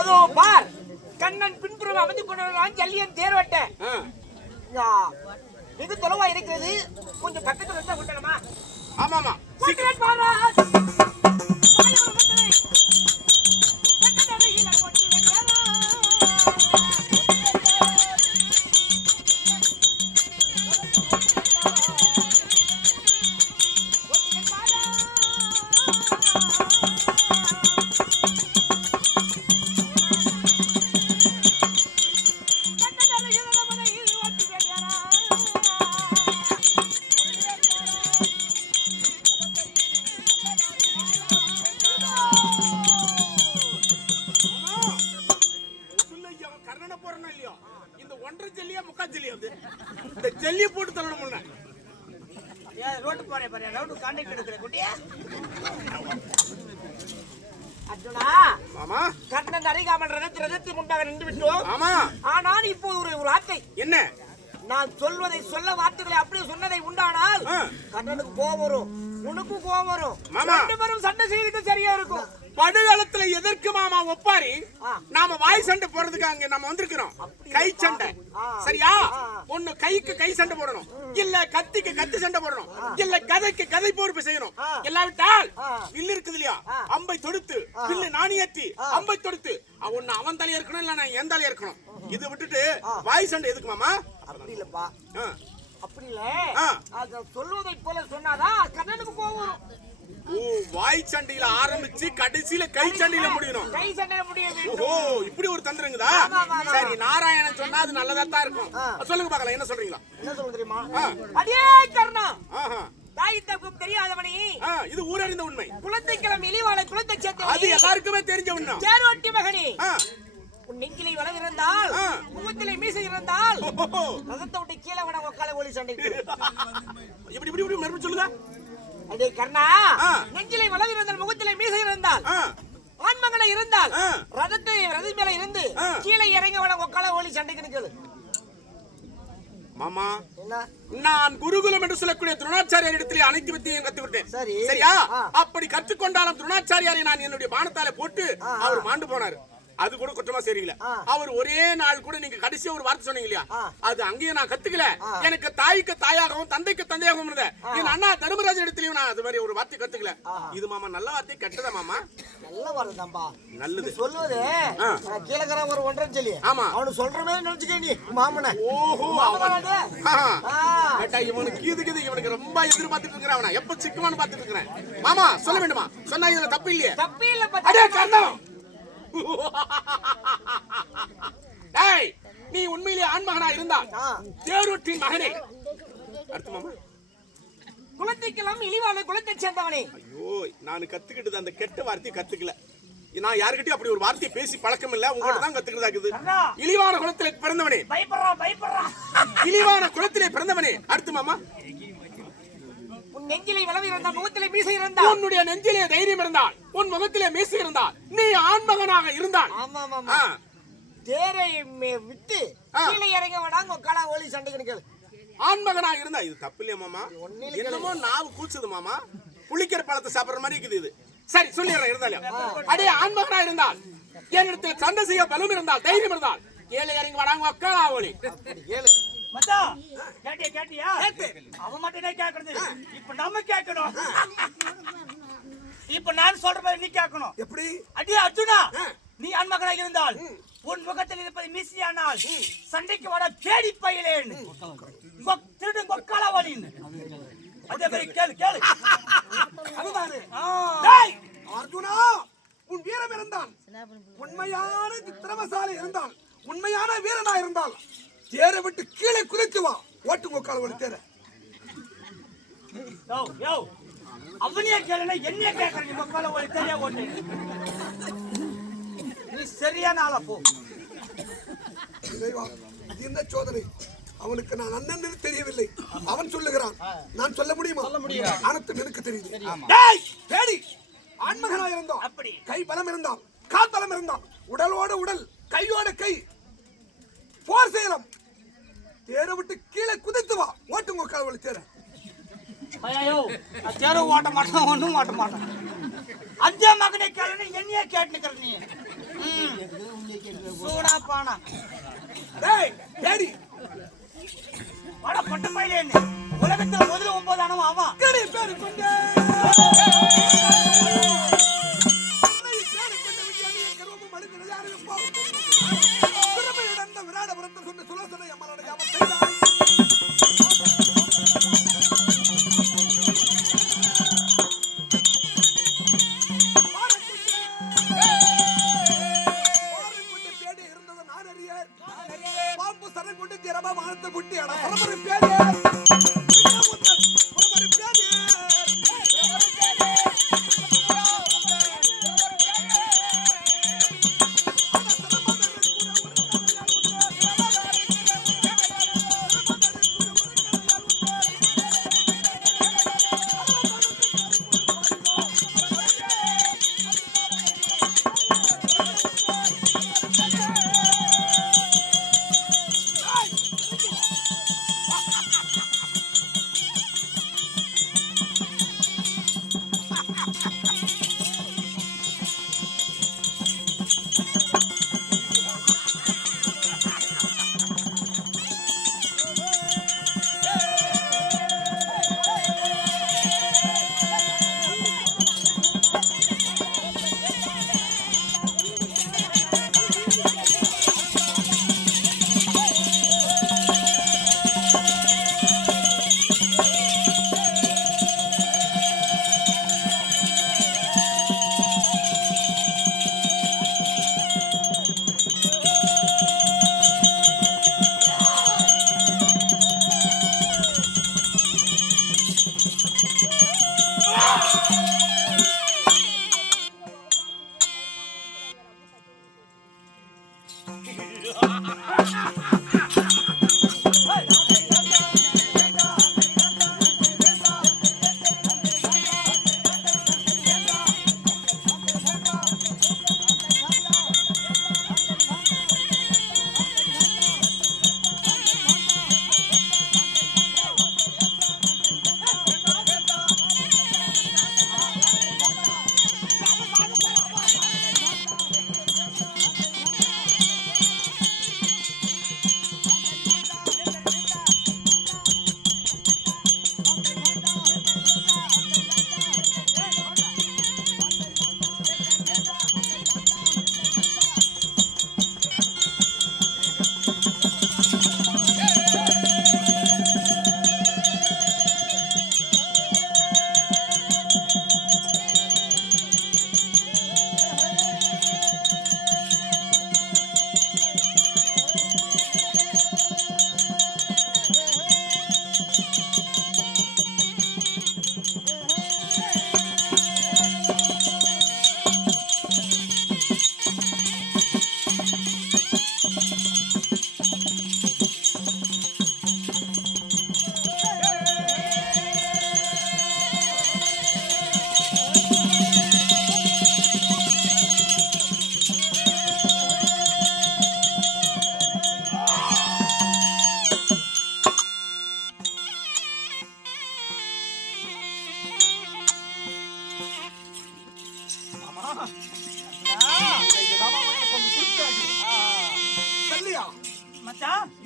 அதோ பார், கண்ணன் பின்புறம் அமைந்து கொண்டு ஜல்லியன் தேர்வட்ட வெகு தொலைவா இருக்கிறது. கொஞ்சம் பக்கத்துல இருந்தா விட்டணுமா? ஆமாமா. கண்ணன் அறிகாமல் ரதத்தில் முன்பாக நின்று விட்டோம். ஆனால் இப்போது ஒரு வார்த்தை என்ன? நான் சொல்வதை சொல்ல வார்த்தைகளை அப்படியே சொன்னதை உண்டானால் கண்ணனுக்கு கோபம் வரும், உனக்கும் கோபம் வரும். ரெண்டு பேரும் சண்டை செய்துட்டு சரியா இருக்கும். படுகளத்துல எதற்கு மாமா ஒப்பாரி? நாம வாய் சண்டை போறதுக்கு அங்க நம்ம வந்திருக்கிறோம். கை சண்டை சரியா? ஒண்ணு கைக்கு கை சண்டை போடணும், இல்ல கத்திக்கு கத்தி சண்டை போடணும், இல்ல கதைக்கு கதை போர்ப்பு செய்யணும். இல்லாவிட்டால் வில்லு இருக்குது இல்லையா, அம்பை தொடுத்து வில்லு நாணியத்தி அம்பை தொடுத்து ஒண்ணு அவன் தலையா இருக்கணும், இல்ல நான் என் தலையா இருக்கணும். இதை விட்டுட்டு வாய் சண்டை எதுக்கு மாமா? அப்படி இல்லப்பா, அப்படி இல்ல. அத சொல்வதை போல சொன்னாதான் கண்ணனுக்கு கோபம் வரும். வாய் சண்டையில ஆரம்பிச்சு கடைசியில கை சண்டையில முடியணும். கை சண்டையில முடியும். ஓஹோ, இப்படி ஒரு தந்திரங்கதா? சரி, நாராயணன் சொன்னா அது நல்லதா தான் இருக்கும். சொல்லுங்க பார்க்கலாம், என்ன சொல்றீங்களா? என்ன சொல்ல தெரியுமா? அடியே கர்ணா, தாய் தப்பும் தெரியாதவனே, இது ஊரறிந்த உண்மை. குலத்தை கிளம்பி இழிவாளை குலத்தை சேர்த்து அது எல்லாருக்குமே தெரிஞ்ச உண்மை. தேரோட்டி மகனே, உன் நெஞ்சிலே வளம் இருந்தால், முகத்திலே மீசை இருந்தால், ரதத்தை விட்டு கீழே விட உக்கால ஒளி சண்டை. இப்படி இப்படி இப்படி மறுபடியும் சொல்லுங்க. அடே கர்ணா, நெஞ்சிலே வளம் இருந்தால், முகத்திலே மீசை இருந்தால், ஆண்மகனை இருந்தால், ரதத்தை ரதம் மேல இருந்து கீழே இறங்க விட உக்கால ஒளி சண்டைக்கு நிக்கல. மாமா, நான் குருகுலம் என்று சொல்லக்கூடிய துரோணாச்சாரியார் இடத்திலே அனைத்து வித்தையும் கத்துக்கிட்டேன். சரியா? அப்படி கற்றுக்கொண்டாலும் துரோணாச்சாரியாரை நான் என்னுடைய பானத்தால போட்டு அவர் மாண்டு போனார். அது கூட குற்றமா சரியில்லை. அவர் ஒரே நாள் கூட நீங்க கடைசியா ஒரு வார்த்தை சொன்னீங்க இல்லையா, அது அங்கேயே நான் கத்துக்கல. எனக்கு தாய்க்கு தாயாகவும் தந்தைக்கு தந்தையாகவும் இருந்த என் அண்ணா தர்மராஜன் இடத்துலயும் நான் அது மாதிரி ஒரு வார்த்தை கத்துக்கல. இது மாமா நல்ல வார்த்தை கெட்டதா மாமா? நல்ல வார்த்தை தான்பா. நல்லது சொல்லுவது கீழக்கர ஒரு ஒன்றரை சொல்லி. ஆமா, அவனு சொல்ற மாதிரி நினைச்சுக்க நீ மாமன. ஓஹோ, கேட்டா இவனுக்கு இவனுக்கு ரொம்ப எதிர்பார்த்துட்டு இருக்கிறான். அவனை எப்ப சிக்குமான்னு பார்த்துட்டு இருக்கிறேன். மாமா சொல்ல வேண்டுமா? சொன்னா இதுல தப்பு இல்லையே. தப்பு இல்ல. அடே கர்ணம், நீ உண்மையிலே ஆண்மகனா இருந்தால் தேரோட்டின் மகனே. அடுத்து மாமா, குலத்தைக்கெல்லாம் இழிவான குலத்தை சேர்ந்தவனே. ஐயோ, நான் கத்துக்கிட்டது அந்த கெட்ட வார்த்தையை கத்துக்கல. நான் யாருக்கிட்டையும் அப்படி ஒரு வார்த்தையை பேசி பழக்கம் இல்ல, உங்கள்ட்ட தான் கத்துக்கிறதா இருக்குது. இழிவான குலத்திலே பிறந்தவனே, இழிவான குலத்திலே பிறந்தவனே. அடுத்து மாமா, நெஞ்சிலே வளம் இருந்தால், முகத்திலே மீசை இருந்தால், உன்னுடைய நெஞ்சிலே தைரியம் இருந்தால், உன் முகத்திலே மீசை இருந்தால், நீ ஆண்மகனாக இருந்தால். ஆமா மாமா, தேரை விட்டு கீழே இறங்க விடாங்க உக்கால ஒளி சண்டைக்கு நிக்கல. ஆண்மகனாக இருந்தா இது தப்பு இல்லையா மாமா? என்னமோ நாவு கூச்சுது மாமா, புளிக்கிற பழத்தை சாப்பிடுற மாதிரி இருக்குது இது. சரி சொல்லிடுறேன். இருந்தாலும் அடே ஆண்மகனா இருந்தால், என்னிடத்தில் சண்டை செய்ய பலம் இருந்தால், தைரியம் இருந்தால், கீழே இறங்கி வராங்க உக்கால ஒளி. மச்சான், கேட்டியா? அவன் மட்டும் தான் கேக்குறது. இப்ப நம்ம கேட்கணும். இப்ப நான் சொல்ற மாதிரி நீ கேட்கணும். எப்படி? அடி அர்ஜுனா, நீ ஆண்மகனாக இருந்தால், உன் முகத்தில் இருப்பது மீசியானால், சண்டைக்கு வர தேடி பயிலேன் திருடு கொக்கால வலின். அதே மாதிரி கேளு கேளு. அர்ஜுனா, உன் வீரம் இருந்தால், உண்மையான திறமசாலி இருந்தால், உண்மையான வீரனா இருந்தால், தேரை விட்டு கீழே குதித்து வா. ஓட்டு கொக்கால வலி தேர. அவனையே கேளுனா என்னைய கேட்கற? நீ கொக்கால வலி தேரையா ஓட்டு. நீ சரியான ஆளா போ. இது என்ன சோதனை? அவனுக்கு நான் அண்ணன் தெரியவில்லை, அவன் சொல்லுகிறான். நான் சொல்ல முடியுமா? சொல்ல முடியும். அனைத்து எனக்கு தெரியுது. டேய் பேடி, ஆண்மகனா இருந்தோம், அப்படி கை பலம் இருந்தால், கால் பலம் இருந்தால், உடலோட உடல், கையோட கை, போர் செய்யலாம். தேரை விட்டு கீழே குதித்து வா. ஓட்டுங்க காவலி தேர. ஐயோ, தேர ஓட்ட மாட்டான், ஒண்ணும் ஓட்ட மாட்டான். அஞ்சே மகனை கேளுன்னு என்னையே கேட்டு நிக்கிற நீ. பானா டேய் டேடி வாடா பட்ட பையிலே என்ன உலகத்துல முதல்ல 9 ஆனவன் அவன் கடி பேரு கொண்டே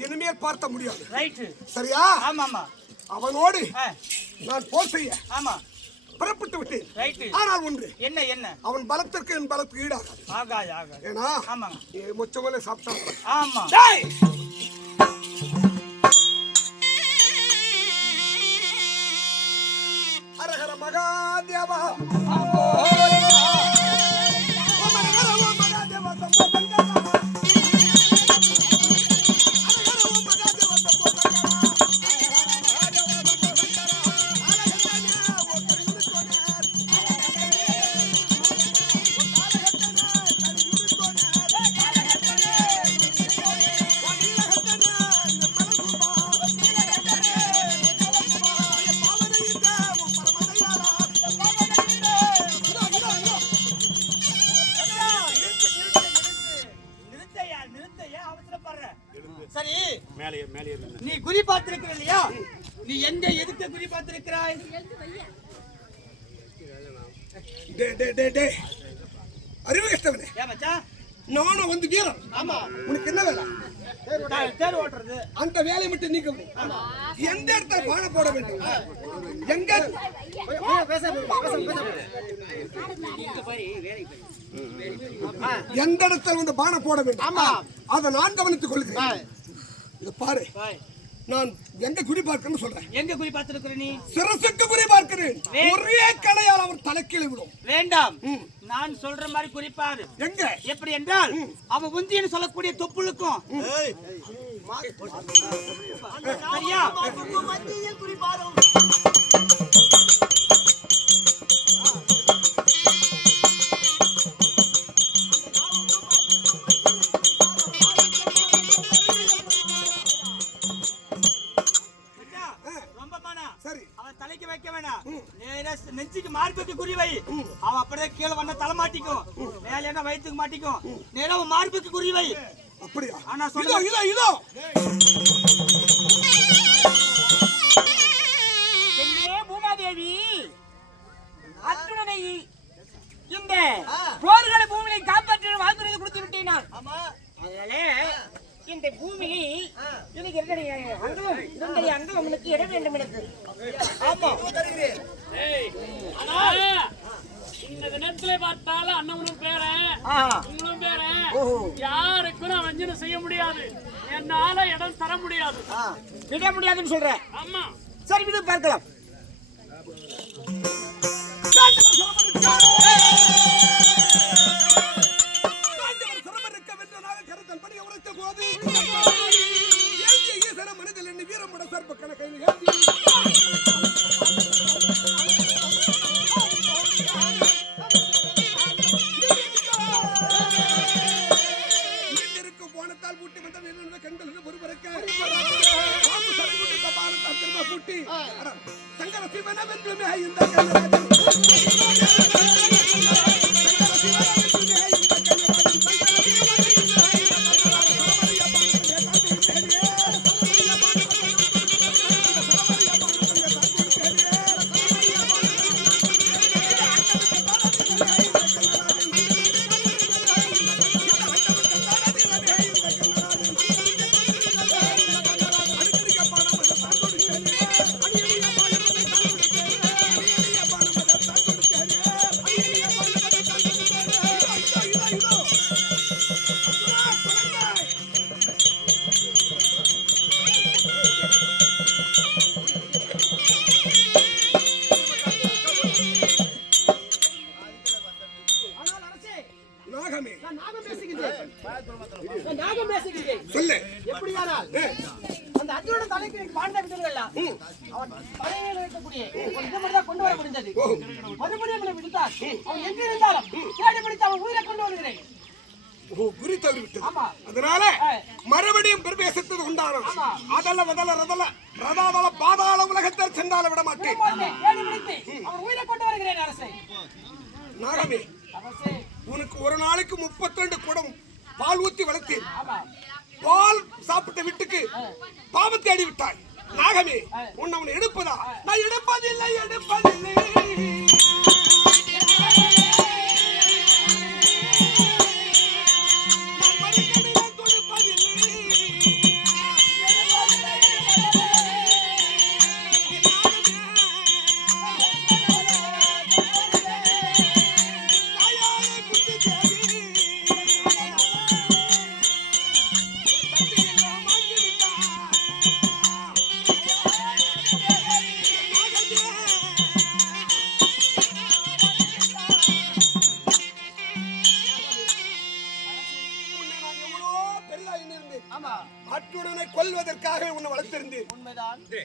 இனிமேல் பார்த்த முடியாது. சரியா? ஆமாமா. அவனோடு நான் போர் செய்ய புறப்பட்டு விட்டேன். ஆனால் ஒன்று, என்ன என்ன? அவன் பலத்திற்கு என் பலத்துக்கு ஈடாகாது. ஆகாது ஆகாது. ஏன்னா மொச்சமலை சாப்பிட்டான். ஆமா. அரஹர மகாதேவா நீ குறி பார்த்திருக்கிற இல்லையா? நீ எங்க எதுக்கு குறி பார்த்திருக்கிறாய்? அறிவு கஷ்டவனே, நானும் வந்து வீரன். உனக்கு என்ன வேலை? தேர் ஓட்டுறது. அந்த வேலையை மட்டும் நீக்க முடியும். எந்த இடத்துல பானை போட வேண்டும், எங்க எந்த இடத்துல வந்து பானை போட வேண்டும் அதை நான் கவனித்துக் கொள்கிறேன். இது பாரு, நான் எங்க குறி பார்க்கிறேன்னு சொல்றேன். எங்க குறி பார்த்திருக்கிற நீ? சிரசுக்கு குறி பார்க்கிறேன். ஒரே கலையால் அவர் தலைக்கீழே விடும். வேண்டாம், நான் சொல்ற மாதிரி குறிப்பாரு. எங்க? எப்படி என்றால் அவ உந்தின்னு சொல்லக்கூடிய தொப்புளுக்கும் சரியா? தலைக்கு வைக்க வேணாம், நெஞ்சுக்கு மார்புக்கு குறி வை. அவன் அப்படியே கீழே வந்த தலை மாட்டிக்கும், மேல வயிற்றுக்கு மாட்டிக்கும். நேரம் அவன் மார்புக்கு குறி வை. அப்படியா? ஆனா இதோ இதோ இதோ பூமாதேவி அத்துணனை இந்த போர்களை பூமியை காப்பாற்ற வாக்குறுதி கொடுத்து விட்டேன் நான். அதனால இந்த பூமியை எனக்கு இரண்டடி அங்கம் உங்களுக்கு இட வேண்டும் எனக்கு. ஆமா, இந்த தினத்துல பார்த்தாலும் அண்ணனும் பேரன் உங்களும் பேரன் யாருக்கும் நான் வஞ்சனை செய்ய முடியாது, என்னால இடம் தர முடியாது. விட முடியாதுன்னு சொல்றேன். ஆமா, சரி, விடு பார்க்கலாம். மனிதல் என்ன வீரமுட சர்ப கணக்கை போனத்தால் பூட்டி வந்த கண்கள் பொறுப்பறக்க பூட்டி சங்கர சிவன வென்றுமே இந்த சொல்லு. எப்படியானால் அந்த அர்ஜுனன் தலைக்கு பாண்ட விடுதல்ல அவன் தலையில இருக்கக்கூடிய கொஞ்சம் கொண்டு வர முடிந்தது. மறுபடியும் அவனை விடுத்தார். அவன் எங்க இருந்தாலும் தேடி பிடித்து அவன் உயிரை கொண்டு வருகிறேன். குறி தவறி விட்டது. அதனால மறுபடியும் பிரவேசித்தது உண்டானோம். அதல்ல வதல ரதல ரதாதல பாதாள உலகத்தில் சென்றால விட மாட்டேன். தேடி பிடித்து அவன் உயிரை கொண்டு வருகிறேன் அரசே. நாகமே, உனக்கு ஒரு நாளைக்கு 32 குடம் பால் ஊத்தி வளர்த்தேன். பால் சாப்பிட்ட வீட்டுக்கு பாவம் தேடி விட்டாய். நாகமே, உன்னை எடுப்பதா? நான் எடுப்பதில்லை, எடுப்பதில்லை. அர்ஜுனனை கொல்வதற்காக உன்னை வளர்த்திருந்தேன். உண்மைதான்.